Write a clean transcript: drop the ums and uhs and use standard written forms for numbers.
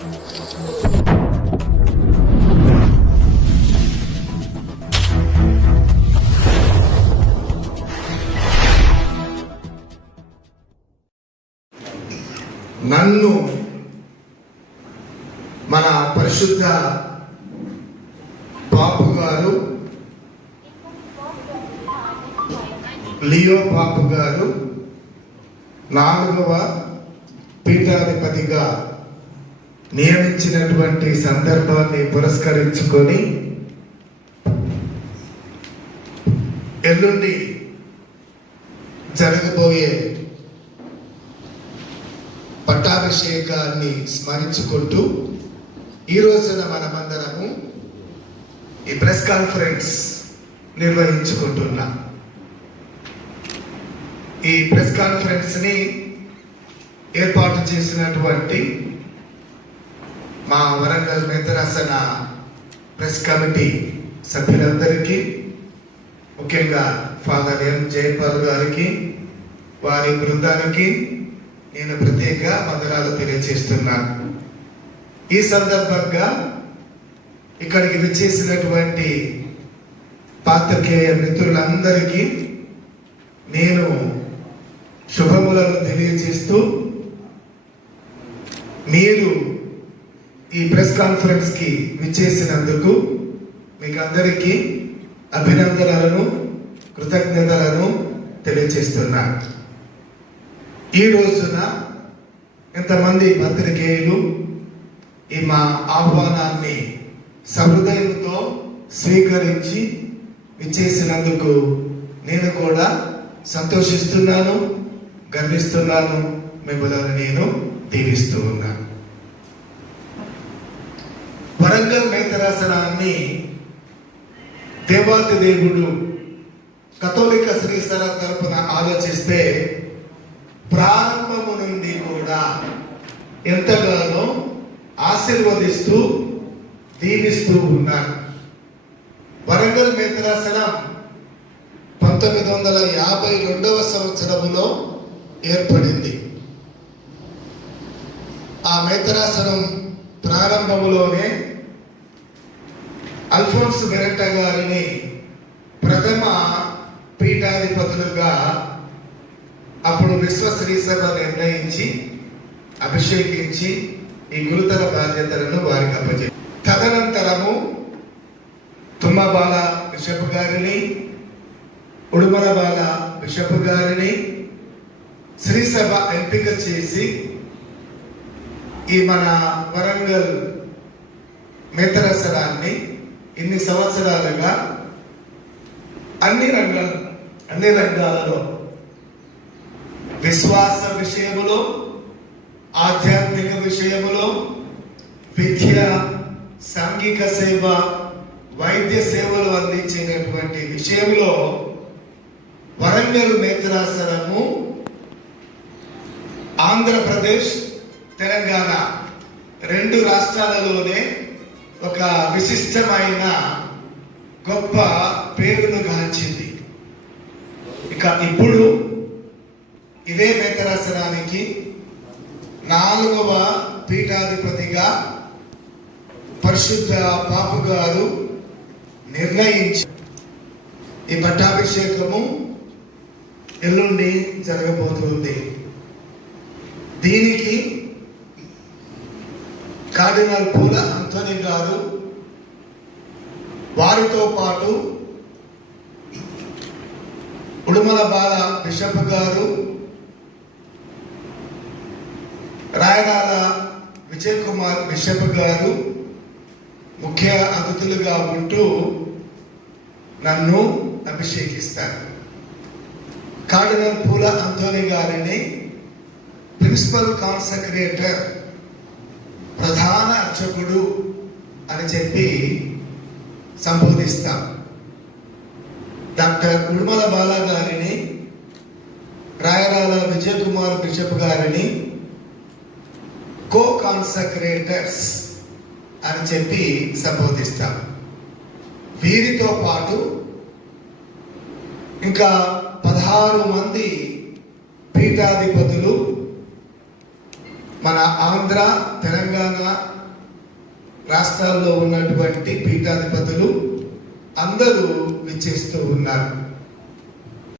నన్ను మన పరిశుద్ధ పాపు గారు లియో పాపు గారు 4వ పీఠాధిపతిగా నియమించినటువంటి సందర్భాన్ని పురస్కరించుకొని ఎల్లుండి జరగబోయే పట్టాభిషేకాన్ని స్మరించుకుంటూ ఈ రోజున మనమందరము ఈ ప్రెస్ కాన్ఫరెన్స్ నిర్వహించుకుంటున్నాం. ఈ ప్రెస్ కాన్ఫరెన్స్ ని ఏర్పాటు చేసినటువంటి మా వరంగల్ మేతరాసన ప్రెస్ కమిటీ సభ్యులందరికీ, ముఖ్యంగా ఫాదర్ ఎం జయపాల్ గారికి, వారి బృందానికి నేను ప్రత్యేక వందనాలు తెలియజేస్తున్నాను. ఈ సందర్భంగా ఇక్కడికి విచ్చేసినటువంటి పాత్రికేయ మిత్రులందరికీ నేను శుభములను తెలియజేస్తూ, మీరు ఈ ప్రెస్ కాన్ఫరెన్స్ కి విచ్చేసినందుకు మీకు అందరికీ అభినందనలను, కృతజ్ఞతలను తెలియజేస్తున్నాను. ఈ రోజున ఎంతమంది పత్రికేయులు ఈ మా ఆహ్వానాన్ని సహృదయంతో స్వీకరించి విచ్చేసినందుకు నేను కూడా సంతోషిస్తున్నాను, గర్విస్తున్నాను, మిమ్మల్ని నేను దీవిస్తూ ఉన్నాను. వరంగల్ మేతరాసనాన్ని దేవాతి దేవుడు కథోలిక శ్రీసర తరపున ఆలోచిస్తే ప్రారంభము నుండి కూడా ఎంతగానో ఆశీర్వదిస్తూ దీవిస్తూ ఉన్నారు. వరంగల్ మేతరాసనం 1952వ సంవత్సరములో ఏర్పడింది. ఆ మేతరాసనం ప్రారంభములోనే అల్ఫోన్స్ బెరెట్టా గారిని ప్రథమ పీఠాధిపతులుగా అప్పుడు విశ్వశ్రీ సభ నిర్ణయించి అభిషేకించి ఈ గురుతర బాధ్యతలను వారికి అప్పచెప్పారు. తదనంతరము తుమ్మబాల బిషప్ గారిని, ఉడుమలబాల బిషప్ గారిని శ్రీసభ ఎంపిక చేసి ఈ మన వరంగల్ మేతరాసనాన్ని ఇన్ని సంవత్సరాలుగా అన్ని రంగాలలో విశ్వాస విషయములో, ఆధ్యాత్మిక విషయములో, విద్య, సాంఘిక సేవ, వైద్య సేవలు అందించినటువంటి విషయంలో వరంగల్ మేతరాసనము ఆంధ్రప్రదేశ్, తెలంగాణ 2 రాష్ట్రాలలోనే ఒక విశిష్టమైన గొప్ప పేరును గాంచింది. ఇక ఇప్పుడు ఇదే మేతరాసనానికి 4వ పీఠాధిపతిగా పరిశుద్ధ పాపు గారు నిర్ణయించి ఈ పట్టాభిషేకము ఎల్లుండి జరగబోతుంది. దీనికి కార్డినల్ పూల అంథోనీ గారు, వారితో పాటు ఉడుమలబాల బిషప్ గారు, రాయరాల విజయ్ కుమార్ బిషప్ గారు ముఖ్య అతిథులుగా ఉంటూ నన్ను అభిషేకిస్తారు. కార్డినల్ పూల అంథోనీ గారిని ప్రిన్సిపల్ కాన్సక్రేటర్, ప్రధాన అర్చకుడు అని చెప్పి సంబోధిస్తాం. డాక్టర్ ఉడుమలబాల గారిని, రాయరాల విజయ్ కుమార్ బిషప్ గారిని కో కాన్సక్రేటర్స్ అని చెప్పి సంబోధిస్తాం. వీరితో పాటు ఇంకా 16 మంది పీఠాధిపతులు మన ఆంధ్ర, తెలంగాణ రాష్ట్రాల్లో ఉన్నటువంటి పీఠాధిపతులు అందరూ విచ్చేస్తూ ఉన్నారు.